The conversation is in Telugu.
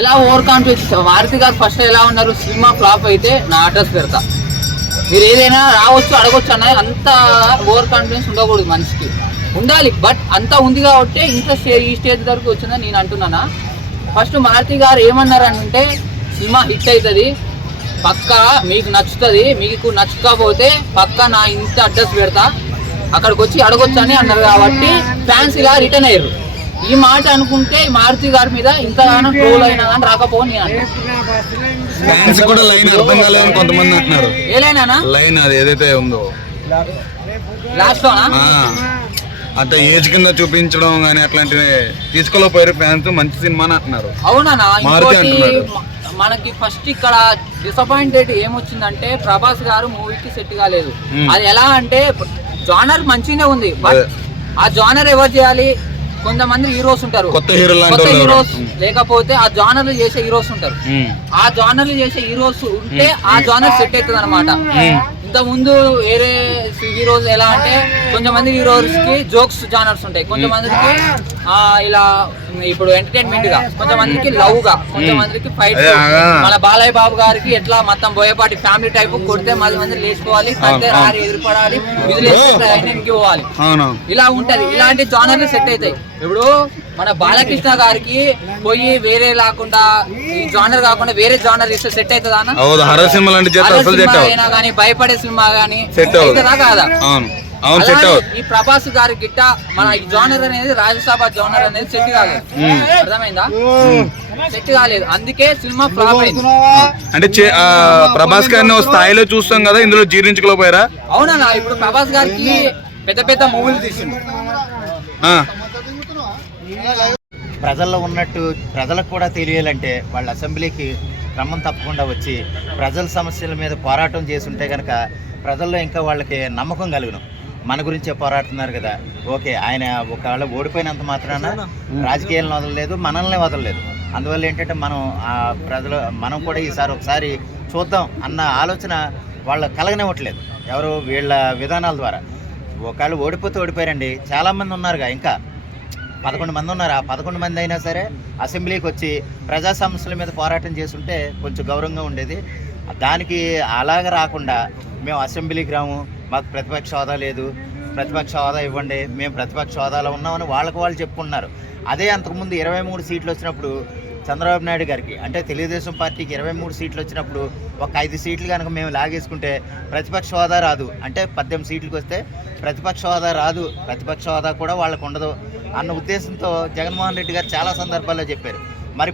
ఎలా ఓవర్ కాన్ఫిడెన్స్ మారుతి గారు ఫస్ట్ ఎలా ఉన్నారు, సినిమా ఫ్లాప్ అయితే నా అడ్రస్ పెడతా, మీరు ఏదైనా రావచ్చు అడగొచ్చు అన్నది. అంత ఓవర్ కాన్ఫిడెన్స్ ఉండకూడదు, మనిషికి ఉండాలి. బట్ అంతా ఉంది కాబట్టి ఇంత ఈ స్టేజ్ వరకు వచ్చిందని నేను అంటున్నానా. ఫస్ట్ మారుతి గారు ఏమన్నారు అంటే, సినిమా హిట్ అవుతుంది పక్కా, మీకు నచ్చుతుంది, మీకు నచ్చకపోతే పక్కా నా ఇంత అడ్రస్ పెడతా, అక్కడికి వచ్చి అడగొచ్చు అని అన్నారు. కాబట్టి ఫ్యాన్స్ ఇలా రిటర్న్ అయ్యారు. ఈ మాట అనుకుంటే మారుతి గారి మీద ఇంతగానో ట్రోల్ అయినా కానీ రాకపోని ఫ్యాన్స్ కూడా లైన్ అర్థం కాలేదని కొంతమంది అంటున్నారు. ఏ లైన్ అన్నా? లైన్ అది ఏదైతే ఉందో లాస్ట్ లోనా అంత ఏజ్ కింద చూపించడం కానీ అట్లాంటివి తీసుకోలేకపోయారు ఫ్యాన్స్. మంచి సినిమా అని అంటున్నారు. అవునా. ఇంకోటి మనకి ఫస్ట్ ఇక్కడ డిసప్పాయింటెడ్ ఏమొచ్చిందంటే, ప్రభాస్ గారు మూవీకి సెట్ కాలేదు. అది ఎలా అంటే, జానర్ మంచిగానే ఉంది, బట్ ఆ జానర్ ఎవరు చేయాలి? కొంతమంది హీరోస్ ఉంటారు, కొత్త హీరోస్, లేకపోతే ఆ జానర్లు చేసే హీరోస్ ఉంటారు. ఆ జానర్లు చేసే హీరోస్ ఉంటే ఆ జానర్ సెట్ అవుతుంది అనమాట. ఇంత ముందు వేరే హీరోస్ ఎలా అంటే, కొంతమంది హీరోస్ కి జోక్స్ జానర్స్ ఉంటాయి, కొంతమందికి ఇలా ఇప్పుడు ఎంటర్టైన్మెంట్ గా, కొంతమందికి లవ్ గా, కొంతమందికి ఫైట్. మన బాలయ్య బాబు గారికి ఎట్లా మొత్తం బోయపాటి ఫ్యామిలీ టైప్ కొడితే 10 మంది లేచిపోవాలి, రారి ఎదురుపడాలి, పోవాలి, ఇలా ఉంటది. ఇలాంటి జానర్లు సెట్ అవుతాయి. ఇప్పుడు మన బాలకృష్ణ గారికి పోయి వేరే లేకుండా ఈ జానర్ కాకుండా వేరే జానర్ ఇస్తే సెట్ అవుతుందా? అయినా కానీ భయపడే సినిమా గానీ అవుతుందా కాదా? ఈ ప్రభాస్ గారి గిట్ట మన ఈ జానర్ అనేది, రాజ్యసభ జానర్ అనేది సెట్ కాలేదు. అర్థమైందా? సెట్ కాలేదు, అందుకే సినిమా ఫ్లాప్ అయింది. అంటే ప్రభాస్ గారిని స్థాయిలో చూస్తాం కదా, ఇందులో జీర్ణించుకోపోయారా? అవునా. ఇప్పుడు ప్రభాస్ గారికి పెద్ద పెద్ద మూవీలు తీసిండు. ప్రజల్లో ఉన్నట్టు ప్రజలకు కూడా తెలియాలంటే వాళ్ళ అసెంబ్లీకి క్రమం తప్పకుండా వచ్చి ప్రజల సమస్యల మీద పోరాటం చేస్తుంటే కనుక ప్రజల్లో ఇంకా వాళ్ళకి నమ్మకం కలుగును. మన గురించే పోరాడుతున్నారు కదా, ఓకే, ఆయన ఒకవేళ ఓడిపోయినంత మాత్రాన రాజకీయాలను వదలలేదు, మనల్ని వదలలేదు. అందువల్ల ఏంటంటే మనం కూడా ఈసారి ఒకసారి చూద్దాం అన్న ఆలోచన వాళ్ళు కలగనివ్వట్లేదు ఎవరు, వీళ్ళ విధానాల ద్వారా. ఒకవేళ ఓడిపోతే ఓడిపోయారండి, చాలామంది ఉన్నారుగా, ఇంకా 11 మంది ఉన్నారు. ఆ 11 మంది అయినా సరే అసెంబ్లీకి వచ్చి ప్రజా సమస్యల మీద పోరాటం చేస్తుంటే కొంచెం గౌరవంగా ఉండేది. దానికి అలాగ రాకుండా మేము అసెంబ్లీకి రాము, మాకు ప్రతిపక్ష హోదా లేదు, ప్రతిపక్ష హోదా ఇవ్వండి, మేము ప్రతిపక్ష హోదాలో ఉన్నామని వాళ్ళు చెప్పుకుంటున్నారు. అదే అంతకుముందు 23 సీట్లు వచ్చినప్పుడు చంద్రబాబు నాయుడు గారికి, అంటే తెలుగుదేశం పార్టీకి 23 సీట్లు వచ్చినప్పుడు ఒక 5 సీట్లు కనుక మేము లాగేసుకుంటే ప్రతిపక్ష హోదా రాదు, అంటే 18 సీట్లకు వస్తే ప్రతిపక్ష హోదా రాదు, ప్రతిపక్ష హోదా కూడా వాళ్ళకు ఉండదు అన్న ఉద్దేశంతో జగన్మోహన్ రెడ్డి గారు చాలా సందర్భాల్లో చెప్పారు. మరి